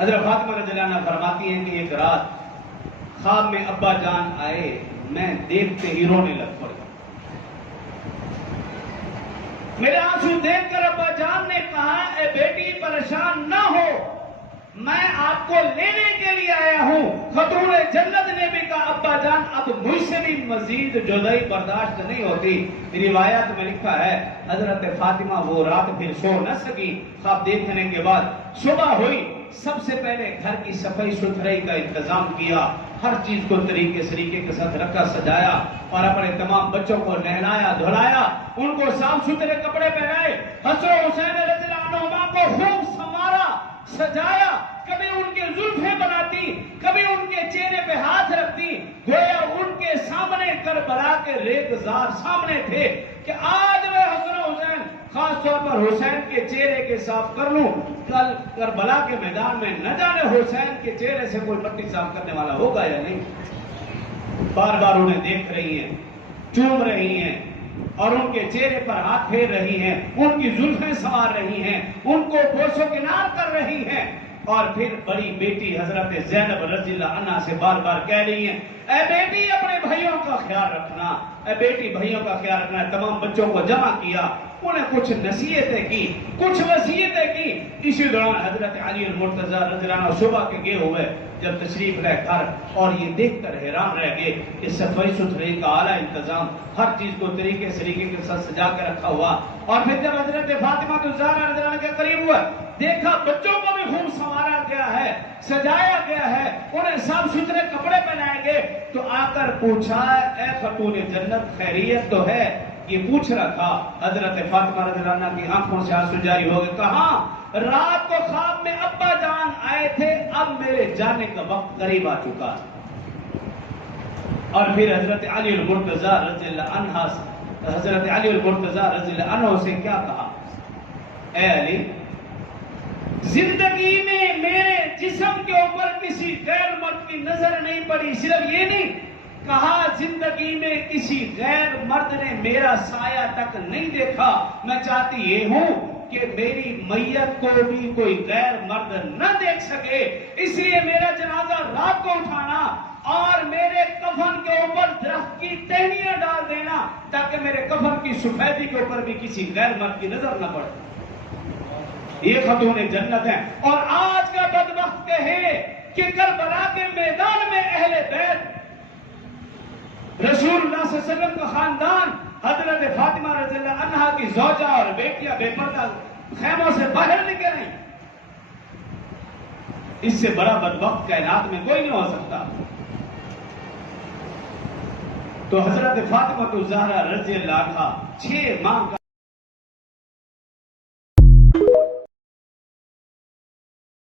حضرت فاطمہ رضی اللہ عنہ فرماتی ہیں کہ ایک رات خواب میں ابا جان آئے، میں دیکھتے ہی رونے لگ پڑا۔ میرے آنسو دیکھ کر ابا جان نے کہا، اے بیٹی پریشان نہ ہو، میں آپ کو لینے کے لیے آیا ہوں۔ خاتون جنت نے بھی کہا، ابا جان اب مجھ سے بھی مزید جدائی برداشت نہیں ہوتی۔ روایات میں لکھا ہے حضرت فاطمہ وہ رات پھر سو نہ سکی۔ خواب دیکھنے کے بعد صبح ہوئی، سب سے پہلے گھر کی صفائی ستھرائی کا انتظام کیا، ہر چیز کو طریقے کے ساتھ رکھا سجایا، اور اپنے تمام بچوں کو نہلایا دھلایا، ان کو صاف ستھرے کپڑے پہنائے، حسن حسین رضی اللہ عنہما کو خوب سنوارا سجایا، کبھی ان کے زلفیں بناتی، کبھی ان کے چہرے پہ ہاتھ رکھتی، گویا ان کے سامنے کربلا کے ریگزار سامنے تھے کہ آج میں حسن حسین خاص طور پر حسین کے چہرے کے صاف کر لوں، کل کربلا کے میدان میں نہ جانے حسین کے چہرے سے کوئی مٹی صاف کرنے والا ہوگا یا نہیں۔ بار بار انہیں دیکھ رہی ہیں، چوم رہی ہیں، اور ان کے چہرے پر ہاتھ پھیر رہی ہیں، ان کی زلفیں سنوار رہی ہیں، ان کو بوسو کنار کر رہی ہیں، اور پھر بڑی بیٹی حضرت زینب رضی اللہ عنہا سے بار بار کہہ رہی ہیں، اے بیٹی اپنے بھائیوں کا خیال رکھنا، اے بیٹی بھائیوں کا خیال رکھنا۔ تمام بچوں کو جمع کیا، انہیں کچھ نصیحتیں کی، کچھ وصیتیں کی۔ اسی دوران حضرت علی المرتضی رضی اللہ عنہ صبح کے گئے ہوئے جب تشریف لے گھر، اور یہ دیکھ کر حیران رہ گئے کہ صفائی ستھرائی کا اعلیٰ انتظام، ہر چیز کو طریقے کے ساتھ سجا کے رکھا ہوا۔ اور پھر جب حضرت فاطمہ الزہرا رضی اللہ عنہ کے قریب ہوا، دیکھا بچوں کو بھی خوب سنوارا گیا ہے، سجایا گیا ہے، انہیں صاف ستھرے کپڑے پہنائے گئے، تو آ کر پوچھا، اے خاتون جنت خیریت تو ہے؟ یہ پوچھ رہا تھا۔ حضرت فاطمہ رضی اللہ عنہ کی آنکھوں سے آنسو جاری ہو گئے، کہا رات کو خواب میں ابا جان آئے تھے، اب میرے جانے کا وقت قریب آ چکا۔ اور پھر حضرت علی المرتضی رضی اللہ عنہ سے کیا کہا، اے علی، زندگی میں میرے جسم کے اوپر کسی غیر مرد کی نظر نہیں پڑی، صرف یہ نہیں کہا زندگی میں کسی غیر مرد نے میرا سایہ تک نہیں دیکھا، میں چاہتی یہ ہوں کہ میری میت کو بھی کوئی غیر مرد نہ دیکھ سکے، اس لیے میرا جنازہ رات کو اٹھانا اور میرے کفن کے اوپر درخت کی ٹہنیاں ڈال دینا تاکہ میرے کفن کی سفیدی کے اوپر بھی کسی غیر مرد کی نظر نہ پڑے۔ یہ خاتون جنت ہیں۔ اور آج کا بدبخت ہے کہ کربلا کے میدان میں اہل بیت، رسول اللہ صلی اللہ علیہ وسلم کا خاندان، حضرت فاطمہ رضی اللہ عنہا کی زوجہ اور بیٹیاں بے پردہ خیموں سے باہر نکل رہی، اس سے بڑا بدبخت کائنات میں کوئی نہیں ہو سکتا۔ تو حضرت فاطمہ الزہرا رضی اللہ عنہا 6 ماہ کا